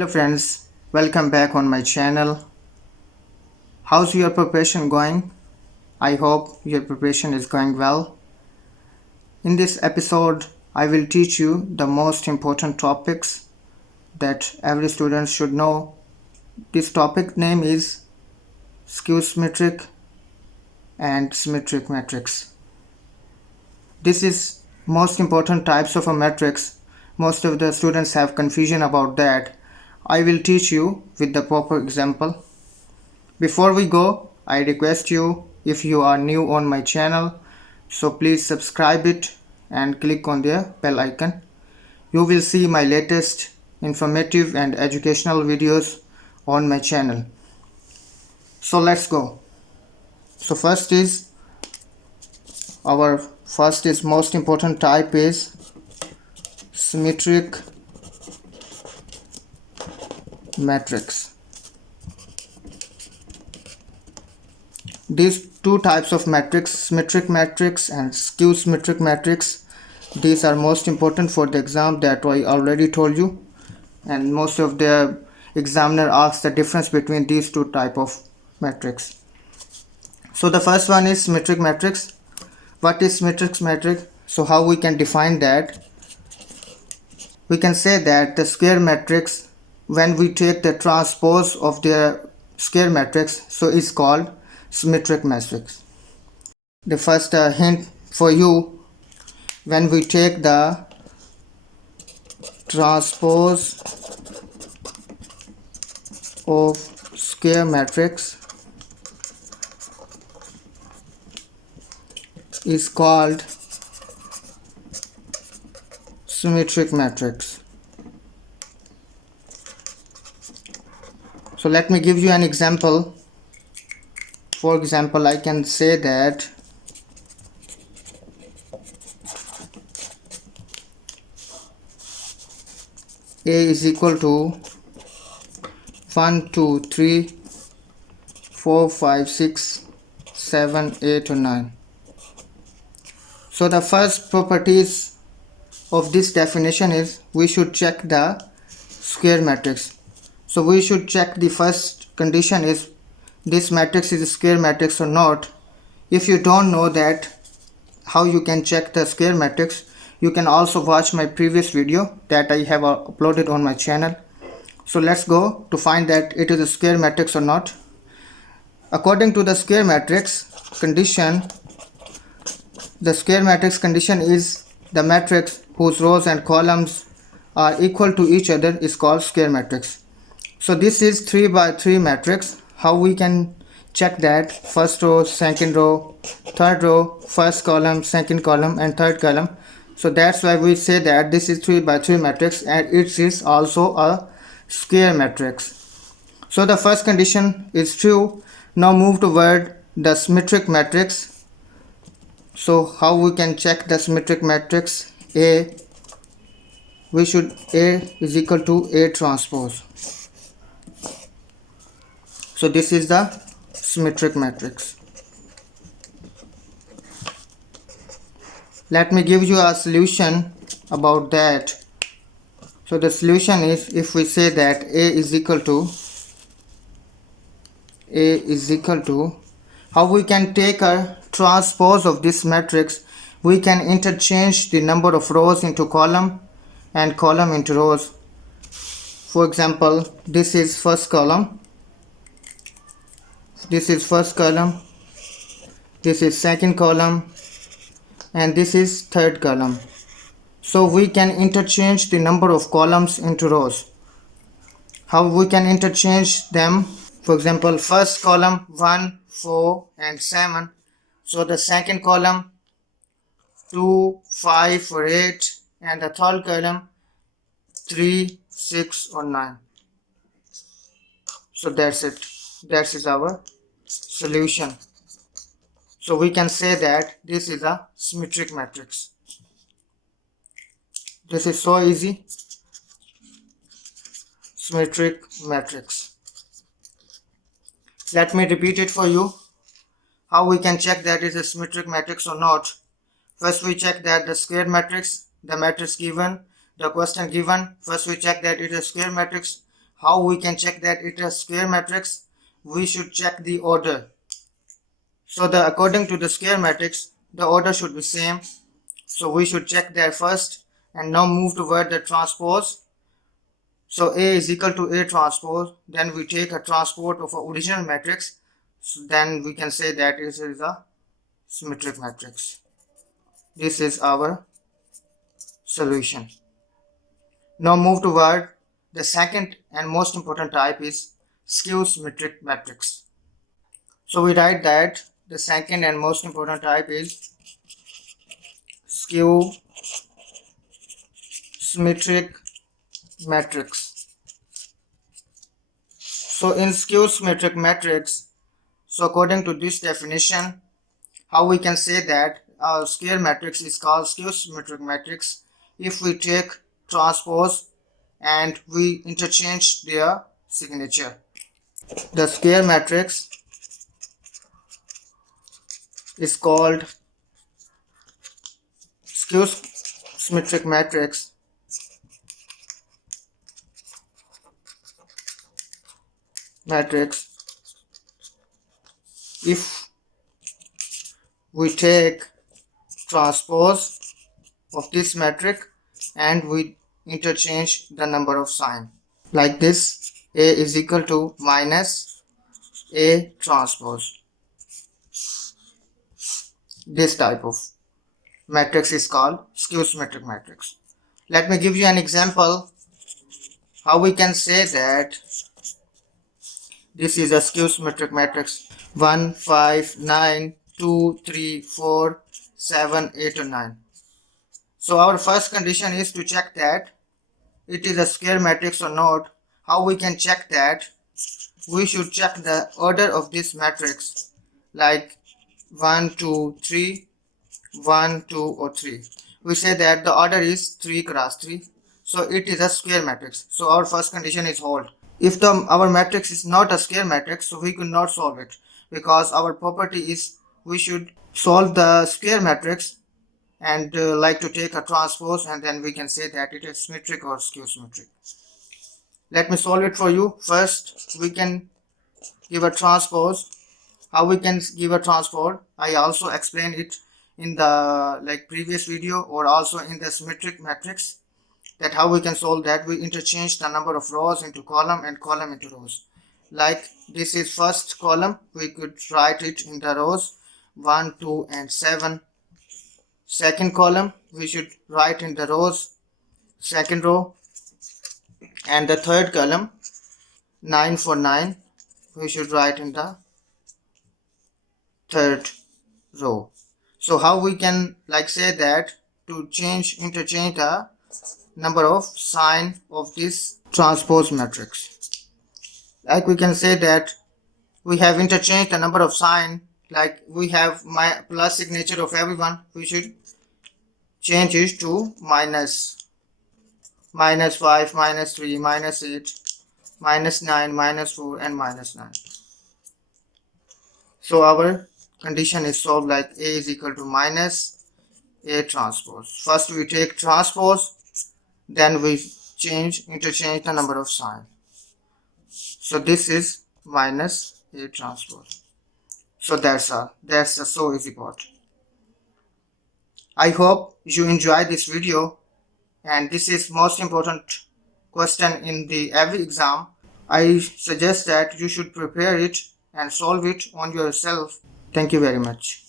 Hello friends, welcome back on my channel. How's your preparation going? I hope your preparation is going well. In this episode, I will teach you the most important topics that every student should know. This topic name is Skew-Symmetric and Symmetric Matrix. This is most important types of a matrix. Most of the students have confusion about that. I will teach you with the proper example. Before we go, I request you, if you are new on my channel, so please subscribe it and click on the bell icon. You will see my latest informative and educational videos on my channel. So let's go. So our first is most important type is symmetric matrix. These two types of matrix, symmetric matrix and skew-symmetric matrix, these are most important for the exam, that I already told you, and most of the examiner asks the difference between these two type of matrix. So the first one is symmetric matrix. What is symmetric matrix? So how we can define that? We can say that the square matrix, when we take the transpose of the square matrix, so it's called symmetric matrix. The first hint for you, when we take the transpose of square matrix, is called symmetric matrix. So let me give you an example. For example, I can say that A is equal to 1, 2, 3, 4, 5, 6, 7, 8 or 9. So the first properties of this definition is we should check the square matrix. So we should check the first condition is this matrix is a square matrix or not. If you don't know that how you can check the square matrix, you can also watch my previous video that I have uploaded on my channel. So let's go to find that it is a square matrix or not. According to the square matrix condition, the square matrix condition is the matrix whose rows and columns are equal to each other is called square matrix. So this is 3 by 3 matrix. How we can check that? First row, second row, third row, first column, second column and third column. So that's why we say that this is 3 by 3 matrix and it is also a square matrix. So the first condition is true. Now move toward the symmetric matrix. So how we can check the symmetric matrix? A is equal to A transpose. So this is the symmetric matrix. Let me give you a solution about that. So the solution is, if we say that A is equal to how we can take a transpose of this matrix, we can interchange the number of rows into column and column into rows. For example, this is first column, this is first column, this is second column and this is third column. So we can interchange the number of columns into rows. How we can interchange them? For example, first column 1, 4 and 7. So the second column 2, 5 or 8 and the third column 3, 6 or 9. So that's it. That is our solution. So we can say that this is a symmetric matrix. This is so easy. Symmetric matrix. Let me repeat it for you. How we can check that it is a symmetric matrix or not? First we check that the square matrix, the matrix given, the question given. First we check that it is a square matrix. how we can check that it is a square matrix? We should check the order. So according to the square matrix, the order should be same. So we should check that first and now move toward the transpose. So A is equal to A transpose. Then we take a transpose of our original matrix. So then we can say that it is a symmetric matrix. This is our solution. Now move toward the second and most important type is skew-symmetric matrix. So we write that the second and most important type is skew-symmetric matrix. So in skew-symmetric matrix, so according to this definition, how we can say that our square matrix is called skew-symmetric matrix if we take transpose and we interchange their signature. The square matrix is called skew-symmetric matrix if we take transpose of this matrix and we interchange the number of sign like this. A is equal to minus A transpose. This type of matrix is called skew-symmetric matrix. Let me give you an example how we can say that this is a skew-symmetric matrix. 1, 5, 9, 2, 3, 4, 7, 8 and 9. So our first condition is to check that it is a square matrix or not. How we can check that? We should check the order of this matrix like 1, 2, 3, 1, 2 or 3. We say that the order is 3 cross 3. So it is a square matrix. So our first condition is hold. If our matrix is not a square matrix, so we could not solve it, because our property is we should solve the square matrix and like to take a transpose, and then we can say that it is symmetric or skew-symmetric. Let me solve it for you. First we can give a transpose. How we can give a transpose, I also explained it in the previous video or also in the symmetric matrix, that how we can solve that. We interchange the number of rows into column and column into rows. Like this is first column, we could write it in the rows 1, 2 and 7. Second column we should write in the rows second row, and the third column 9 for 9 we should write in the third row. So how we can say that to interchange the number of sign of this transpose matrix. Like we can say that we have interchanged the number of sign, like we have my plus signature of everyone, we should change it to minus 5, minus 3, minus 8, minus 9, minus 4 and minus 9. So our condition is solved like A is equal to minus A transpose. First we take transpose, then we interchange the number of sign. So this is minus A transpose. So that's all. That's a so easy part. I hope you enjoy this video, and this is most important question in every exam. I suggest that you should prepare it and solve it on yourself. Thank you very much.